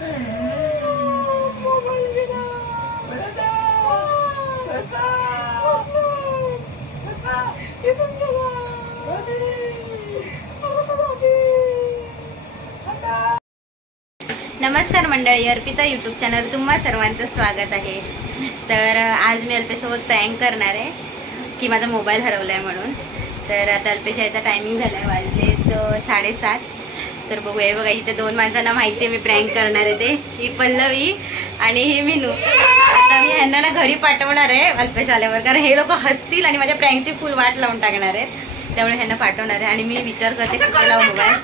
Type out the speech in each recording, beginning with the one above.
नमस्कार मंडळी, Arpita YouTube channel तुम्हा सर्वांचं स्वागत आहे। तर आज मी अल्पेशसोबत प्रँक करणार आहे की माझा मोबाईल हरवला आहे म्हणून। तर आता अल्पेश यायचा टायमिंग झाला आहे, वाजलेत 7:30। तर बघूया, हे बघा इथे दोन माणसांना माहिती आहे मी प्रँक करणार आहे, ते ही पल्लवी आणि ही मीनू। आता मी ह्यांना ना घरी पाठवणार आहे अल्पेश आल्यावर, कारण हे लोक हसतील आणि माझ्या प्रँकची फुल वाट लावून टाकणार आहेत। त्यामुळे ह्यांना पाठवणार आहे आणि मी विचार करते कुठे लावू मोबाईल।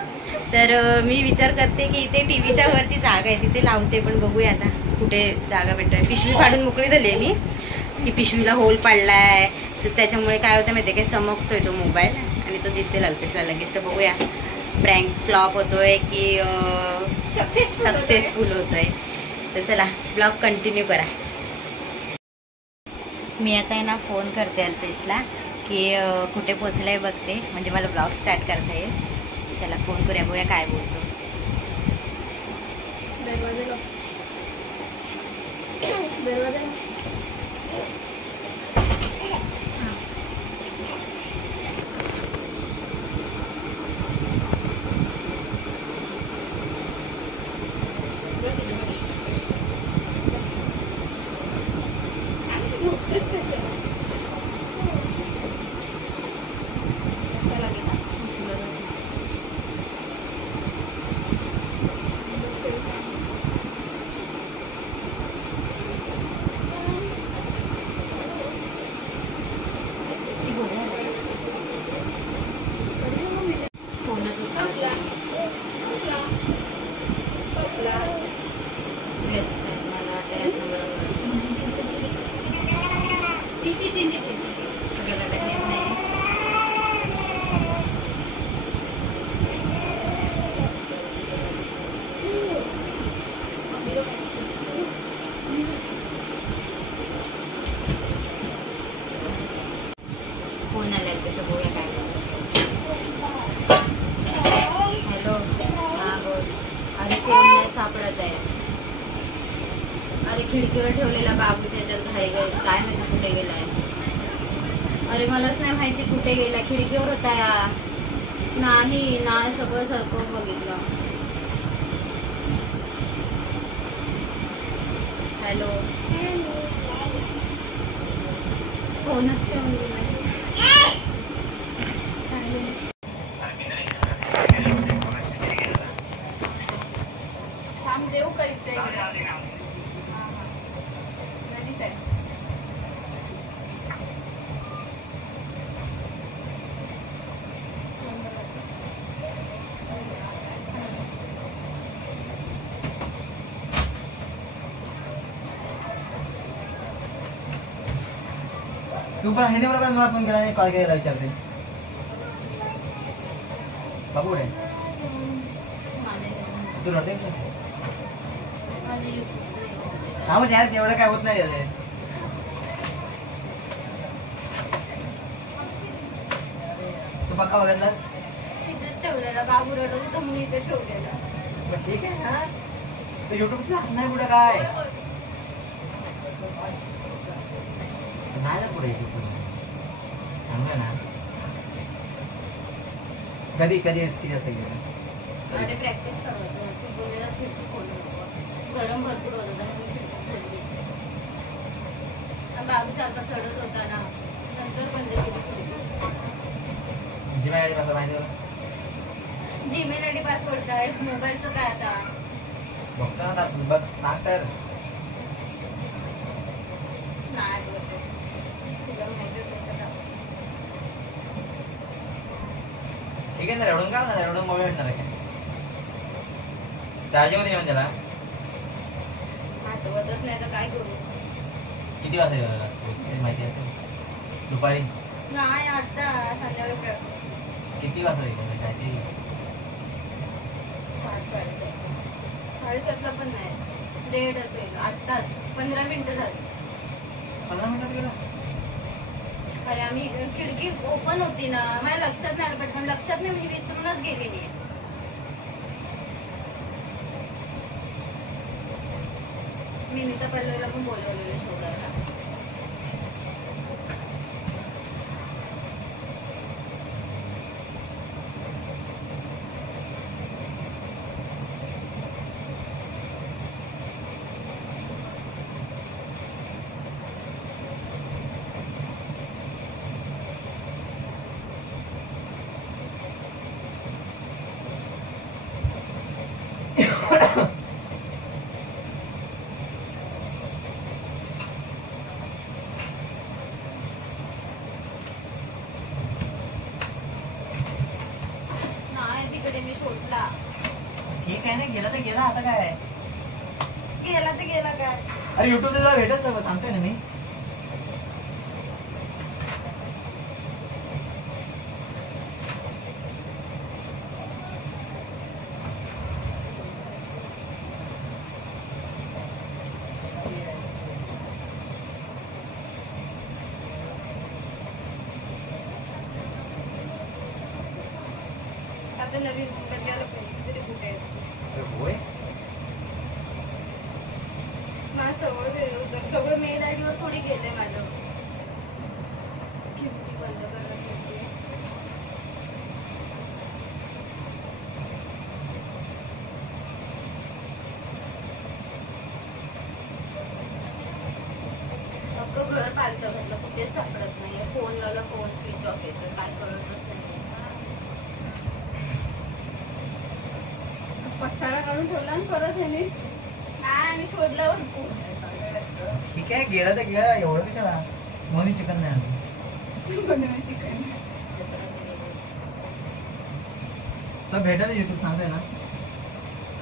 तर मी विचार करते की इथे टीव्हीच्या वरती जागा आहे तिथे लावते, पण बघूया आता कुठे जागा भेटतोय। पिशवी फाडून मोकळी झाली मी, की पिशवीला होल पडलाय, तर त्याच्यामुळे काय होतं माहिती आहे काय, चमकतोय तो मोबाईल आणि तो दिसेल अल्पेशला लगेच। तर बघूया प्रँक फ्लॉप होतोय की सक्सेसफुल होतोय। तर चला ब्लॉग कंटिन्यू करा। मी आता आहे ना फोन करते अल्पेशला की कुठे पोचलाय बघते, म्हणजे मला ब्लॉग स्टार्ट करता येईल। त्याला फोन करूया, बघूया काय बोलतो। फोन आलाय त्याचं, बघूया काय। हॅलो, हा बोल। अरे फोन नाही सापडत आहे। अरे खिडकीवर ठेवलेला बाबूच्या ह्याच्यात घाई गई, काय माहिती कुठे गेलाय। अरे मलाच नाही माहिती कुठे गेला, खिडकीवर होता या। नाही ना, सगळं सरकवून बघितलं। हॅलो, फोनच ठेवून गेला। देऊ का इथे? तू पण हे बरोबर मला फोन केला नाही, कॉल केला विचारते बाबू रे तू रडते हा, म्हणजे यार एवढं काय होत नाही यार। तू पक्का बघितलास? इथेच ठेवलेला, बाबू रडत होता म्हणून इथे ठेवलेला। मग ठीक आहे ना, तर युट्यूबचा हात नाही पुढे काय नाही ना पुढे युट्यूब चांगलं ना। कधी कधी किती असं अरे प्रॅक्टिस करत होतो, तू बोललेला खिडकी खोलू नको, गरम भरपूर होत होता म्हणून खिडकी खोलली। बाबू सारखा चढत होता ना, नंतर बंद केली खिडकी। जीमेल आयडी पासवर्ड माहिती होता? जीमेल आयडी पासवर्ड आहे, मोबाईलचं काय आता बघतो ना आता, बघ सांग तर। नाही बोलते, तुला माहितीच होतं। ठीक आहे ना, रडून का ना, रडून मोबाईल भेटणार आहे चार्जिंग मध्ये येऊन त्याला आठवतच नाही तर काय करू। किती वाजता गेला माहिती असेल? दुपारी नाही, आता संध्याकाळी। किती वाजता गेला काय ते? 7:30 पण नाही, लेट असेल। आत्ताच 15 मिनिटं झाली। 15 मिनिटात गेला? अरे आम्ही खिडकी ओपन होती ना, माझ्या लक्षात नाही, पटकन लक्षात नाही, मी विसरूनच गेली मी। नीता पल्लवीला पण बोलवलेलं शोधायला. नाही तिकडे मी शोधला. ठीक आहे ना, गेला तर गेला, आता काय आहे. गेला तर गेला काय. अरे युट्यूबला तुला भेटत सगळं सांगतोय ना मी. आता नवीन बदल्याला तरी कुठे आहे. अरे होय, माझं सगळं मेल आय डीवर थोडी गेलंय माझं. खिडकी बंद करणं खिडकी. अख्खं घर पालतं घातलं, कुठेच सापडत नाहीये. फोन लावला, फोन स्विच ऑफ येतो, काय कळतच नाही. पसारा काढून ठेवला आणि परत ह्याने काय आम्ही शोधला भरपूर. ठीक आहे, गेला तर गेला, एवढं कशाला. म्हणून चिकन नाही आणलं. बनवायची काय. तर भेटत युट्यूब सांगतोय ना.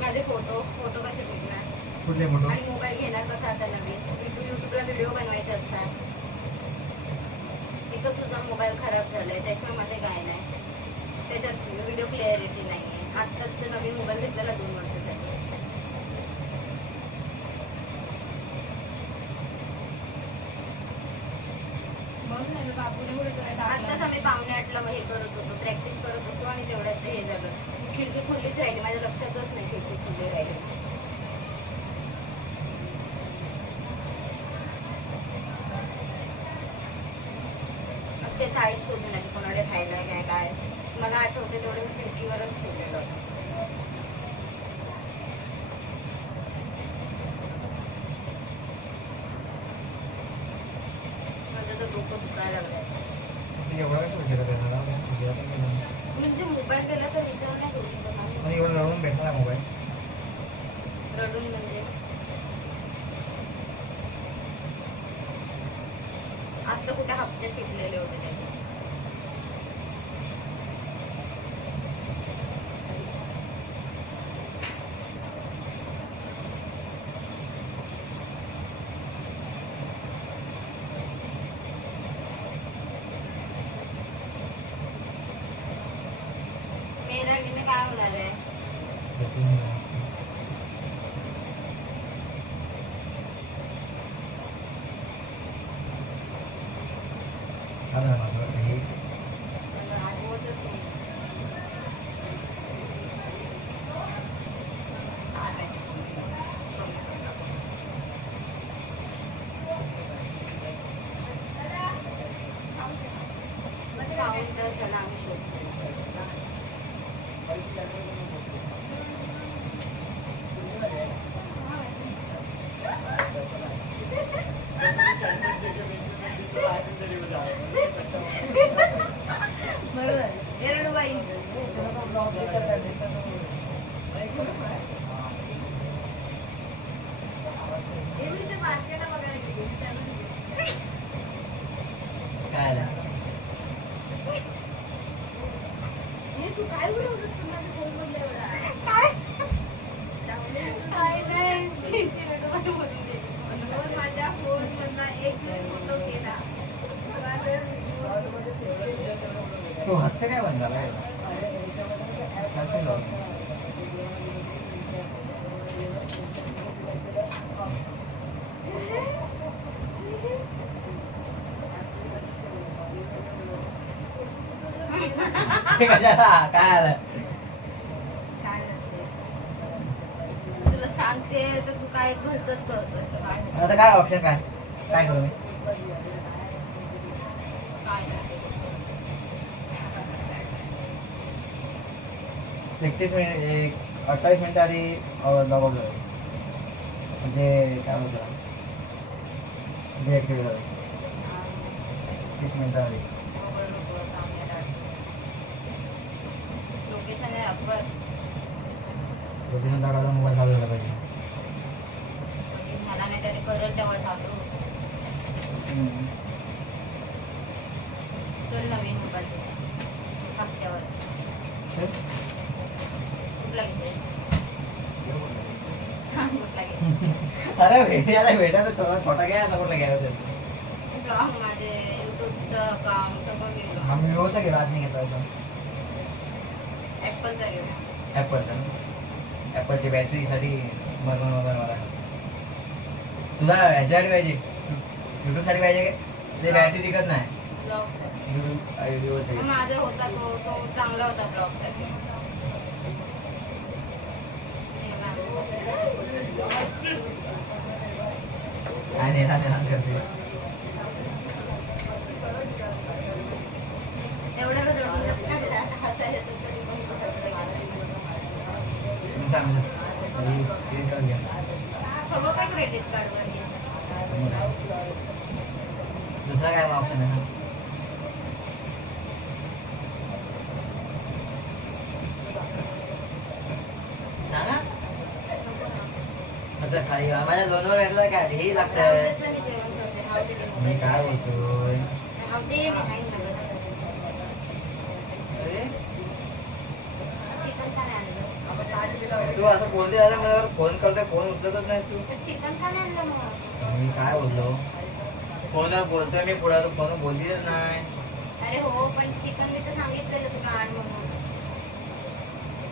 माझे फोटो कसे भेटणार कुठले फोटो. आणि मोबाईल घेणार कसा आता नवीन. युट्यूबला व्हिडिओ बनवायचे असतात. एकच तुझा मोबाईल खराब झालाय, त्याच्यामध्ये काय नाही, त्याच्यात व्हिडिओ क्लिअरिटी नाहीये. आत्ताच तर नवीन मोबाईल घेतलेला 2 वर्ष झाली. आत्ताच आम्ही 7:45ला हे करत होतो, प्रॅक्टिस करत होतो आणि तेवढ्यात हे झालं. खिडकी खुल्लीच राहिली, माझ्या लक्षातच नाही खिडकी खुल्ली राहिली. ते साईड शोधून आली, कोणाकडे राहिलाय काय काय. मला आठवते तेवढे मी खिडकीवरच ठेवलेलं. माझं तर डोकं दुखायला लागलंय. एवढा काय विचार करणार. म्हणजे मोबाईल गेला तर विचार नाही करू शकत आम्ही. एवढं रडून भेटणार मोबाईल. रडून म्हणजे आता कुठे हप्ते फिटलेले होते त्याचे. मेराडीने काय होणार आहे. तो हसते काय बंद झालाय. कशाला काय आलं. तुला सांगते ते तर तू काय भलतच करतोस तर काय आता काय ऑप्शन काय काय करू मी काय नाही. 31 मिनिट 28 मिनिट आधी लॉग आउट झालं म्हणजे काय होतं म्हणजे ऍक्टिव्ह झालं 30 मिनिटं आधी लोकेशन आहे अकबर लोकेशन टाकायला मोबाईल चालू झाला पाहिजे झाला नाही तरी करत तेव्हा चालू चल नवीन मोबाईल हप्त्यावर कुठला घेते सांग कुठला घे अरे भेटा तर छोटा घ्या असा कुठला घ्यायला ब्लॉग माझे युट्यूबचं काम सगळं गेलं आम्ही व्यवस्था घेऊ आज नाही घेतो ॲपलचा घेऊया ॲपलचा ॲपलची बॅटरीसाठी बरोबर मोबाईल मला तुला ह्याच्यासाठी पाहिजे युट्यूबसाठी पाहिजे का ते बॅटरी टिकत नाही ब्लॉगसाठी माझा होता तो चांगला होता ब्लॉगसाठी आणि करते एवढं हसायला तरी पण सांग सगळं काय क्रेडिट कार्डवर दुसरा काय ऑप्शन आहे सांगा आता खाली माझ्या दोनवर भेटला काय हे लागतं मी काय बोलतोय तू असं बोलते दादा मला फोन करतोय फोन उचलतच नाही तू चिकन का नाही आणलं मग मी काय बोललो फोनवर बोलतोय मी पुढे फोन बोललीच नाही अरे हो पण चिकन मी तर सांगितलेलं तुला आण म्हणून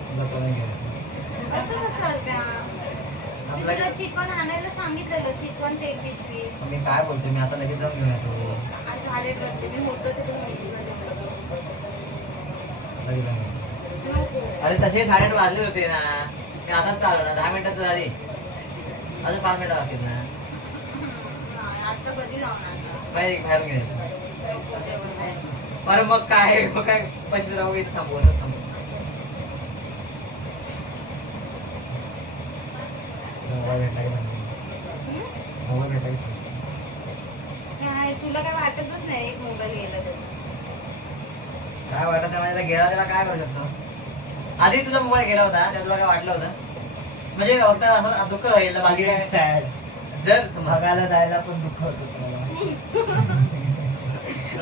तुला करून घे असं कसं का तुला चिकन आणायला सांगितलेलं चिकन ते पिशवी मी काय बोलतोय मी आता लगेच जाऊन घेऊन येतो आज झाले करते मी होतो ते तुला माहिती लगेच जाऊन येतो. नको अरे तसे 8:30 वाजले होते ना मी आताच चालू ना 10 मिनिटात झाली अजून 5 मिनिटं लागतील ना आता कधी लावणार बाहेर घ्यायचं अरे मग काय पैसे राहू इथं थांबू तुला काय वाटतच नाही एक मोबाईल गेला तर काय वाटत नाही माझ्या गेला त्याला काय करू शकतो आधी तुझा मोबाईल गेला होता त्या तुला काय वाटलं होतं म्हणजे फक्त असं दुःख होईल बाकी काय सॅड जर बघायला जायला पण दुःख होतं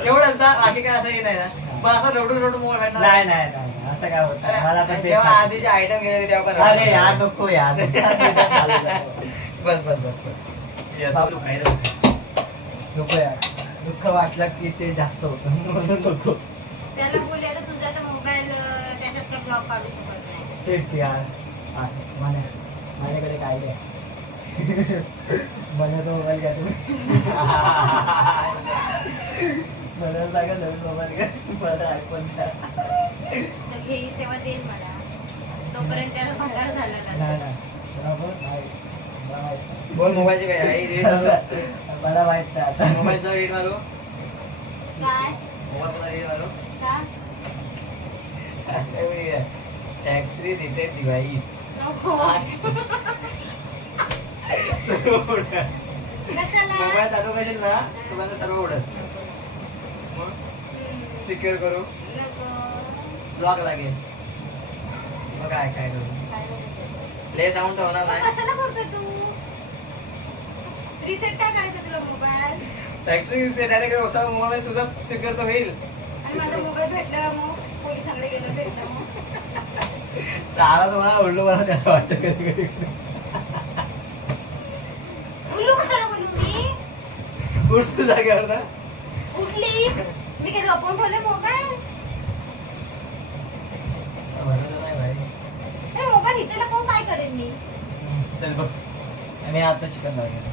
एवढंच ना बाकी काय असं नाही ना पण असं रडून मोबाईल भेटणार नाही नाही नाही असं काय होत मला पण तेच जेव्हा वाटतं. आधीचे आयटम गेले तेव्हा पण अरे यार नको यार बस नको यार दुःख वाटलं की ते जास्त होतं म्हणून नको त्याला बोलले आता तुझा तर मोबाईल त्याच्यात काय ब्लॉक काढू शकत नाही शेट यार माझ्याकडे काय आहे मला तो मोबाईल घ्या तुम्ही मला सांगा नवीन मोबाईल घ्या मला आयफोन द्या तर घेईल तेव्हा देईल मला तोपर्यंत त्याला भंगार झालेला नाही नाही बरोबर नाही मला माहित नाही. बोल मोबाईलचे काय आई रेट मला माहित नाही आता मोबाईलचा रेट मारू काय मोबाईलचा रेट मारू का टॅक्स फ्री रिसेट डिव्हाइस नको कशाला मोबाईल चालू करशील ना तुम्हाला सर्व उडत सिक्युअर करू नको लॉक लागेल मग काय काय करू प्ले साऊंड तर होणार मग नाही कशाला करतोय तू रिसेट काय करायचं तुला mobile factory reset direct mobile तुझा सिक्युअर तर होईल आणि माझा मोबाईल भेटला मग पोलिसांकडे गेलं भेटलं मग सारा तुम्हाला उडलो मला त्याचं वाटतं कधी कधी उल्लू कशाला बोलू मी उडतो जागेवर ना उठली मी काय लपवून ठेवले मोबाईल मोबाईल इथे कोण काय करेन मी चल बस आणि आता चिकन लागेल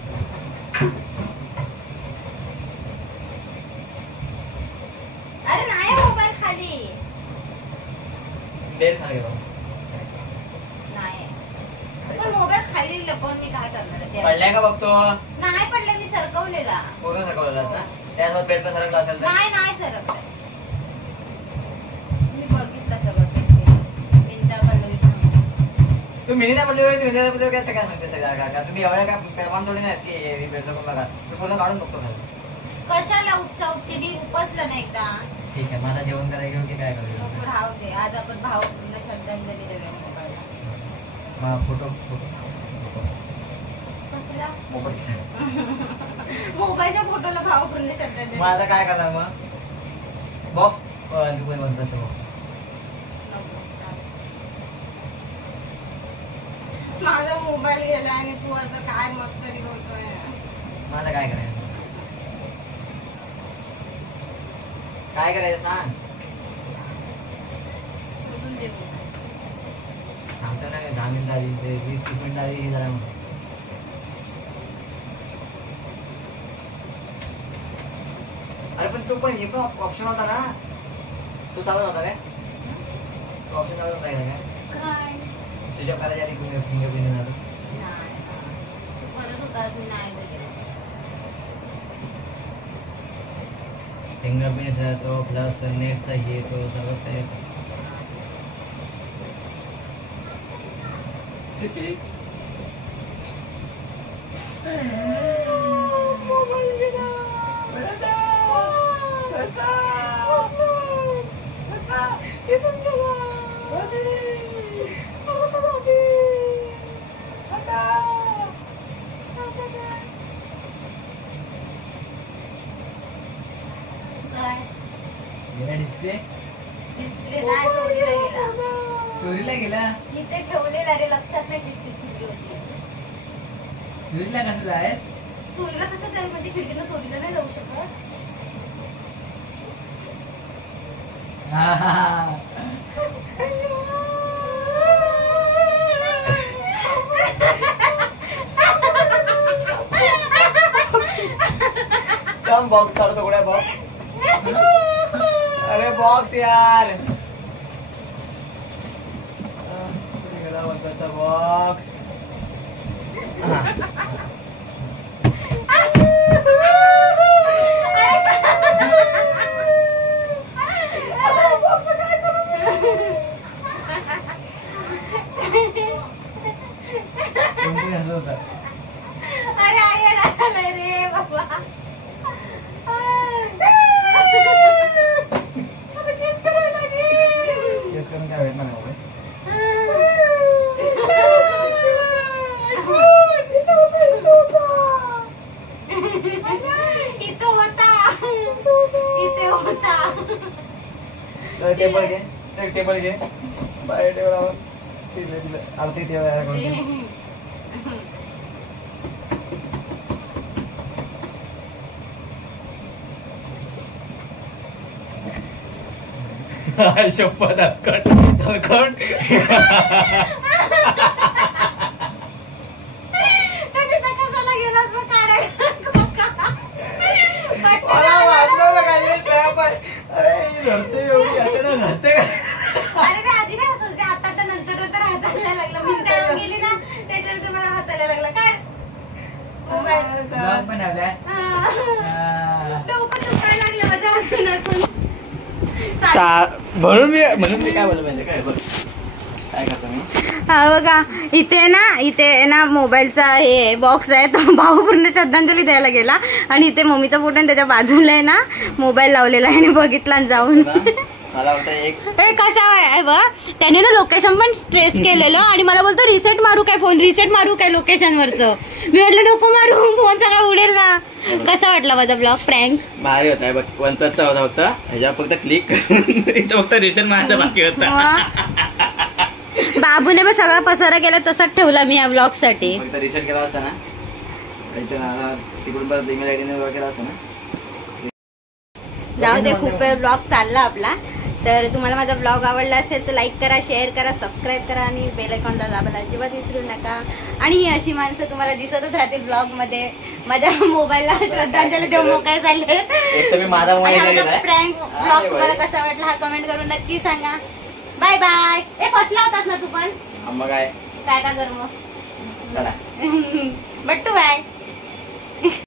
अरे नाही मोबाईल खाली डेट खाली गेलो नाही पण मोबाईल खाली लपवून मी माहिती पडलाय का बघतो? नाही पडलं, मी सरकवलेला. पूर्ण सरकवलेला ना? त्यासोबत बेड पण सरकला असेल तर? नाही सरकलं. मी बघितलं सगळं मिनिटा पडलं. तू मिनिटा पडली काय सांगते सगळं का? तुम्ही एवढ्या काय प्रमाण थोडी नाही की बेड करून बघा. मी पूर्ण काढून बघतो खाली. कशाला उपसाऊची मी उपसलं नाही एकदा. ठीक आहे, मला जेवण करायला घेऊन की काय करू? नको राहू दे. आज आपण भावपूर्ण श्रद्धांजली देऊया मोबाईलला. फोटो कसला? मोबाईलच्या मोबाईलच्या फोटोला भावपूर्ण श्रद्धांजली. मग आता काय करणार मग? बॉक्स बॉक्स माझा मोबाईल गेला आणि तू आता काय मस्करी करतोय. मला काय करायचं? काय करायचं सांग. शोधून दे मोबाईल. सांगतो ना 10 मिनिटं आधी 20-30 मिनिटं आधी हे झाला म्हणून. अरे पण तू पण हे पण ऑप्शन होता ना, तू चालत होता काय? ऑप्शन चालत होता काय? काय? स्विच ऑफ करायच्या आधी फिंगरप्रिंट झालं. नाही. तू करत होतास, मी नाही केलं. फिंगरप्रिंटचा तो प्लस नेटचा हे तो सर्वच काही काय? डिस्प्ले डिस्प्ले नाही, चोरीला गेला. चोरीला गेला. इथे ठेवलेला रे, लक्षात नाही डिस्प्ले चोरी होती. चोरीला कसं जाईल? चोरीला कसं जाईल म्हणजे खिडकीनं चोरीला नाही जाऊ शकत. कम बॉक्स काढतो कुठे बॉक्स? अरे बॉक्स यार, बॉक्स अरे आय रे बाबा. काय भेटणार नाही. टेबल घे, एक टेबल घे, बाहेर टेबलावर दिलं आरती शपथ हलकट हलकट. मला वाटलं काय ट्रॅप आहे. अरे रडते एवढी अचानक हसते काय? अरे मी आधी नाही हसत, आता तर नंतर हसायला लागलं. मिनिटं गेली ना त्याच्यावर तुम्हाला हसायला लागलं. काय मोबाईल पण आलाय. डोकं दुखायला लागलं माझ्या हसून हसून. म्हणून मी काय बोललं पाहिजे काय बघ काय करतो मी. हा बघा, इथे ना मोबाईलचा हे बॉक्स आहे, तो भावपूर्ण श्रद्धांजली द्यायला गेला आणि इथे मम्मीचा फोटो त्याच्या बाजूला आहे ना मोबाईल लावलेला आहे आणि बघितला जाऊन. मला वाटतं एक कसा आहे बघ, त्याने ना लोकेशन पण ट्रेस केलेलं आणि मला बोलतो रिसेट मारू काय, फोन रिसेट मारू काय लोकेशन वरचं. मी म्हटलं नको मारू, फोन सगळा उडेल ना. कसा वाटला माझा ब्लॉग प्रँक? भारी होता बघ. 1 होता फक्त ह्याच्यावर फक्त क्लिक फक्त रिसेट मारायचा बाकी होता. बाबूने पण सगळा पसारा केला तसाच ठेवला मी या ब्लॉग साठी. फक्त रिसेट केला असता ना, तिकडून परत ईमेल आयडीने केला असता ना. जाऊ दे, खूप वेळ ब्लॉग चालला आपला. तर तुम्हाला माझा ब्लॉग आवडला असेल तर लाईक करा, शेअर करा, सबस्क्राईब करा आणि बेल आयकॉनला दाबायला अजिबात विसरू नका. आणि ही अशी माणसं तुम्हाला दिसतच राहतील ब्लॉग मध्ये. माझ्या मोबाईलला श्रद्धांजली देऊन मोकळे चालले. प्रँक ब्लॉग तुम्हाला कसा वाटला हा कमेंट करून नक्की सांगा. Bye bye. फसला होतास ना तू पण. मग काय टाटा कर मग. बट्टू बाय.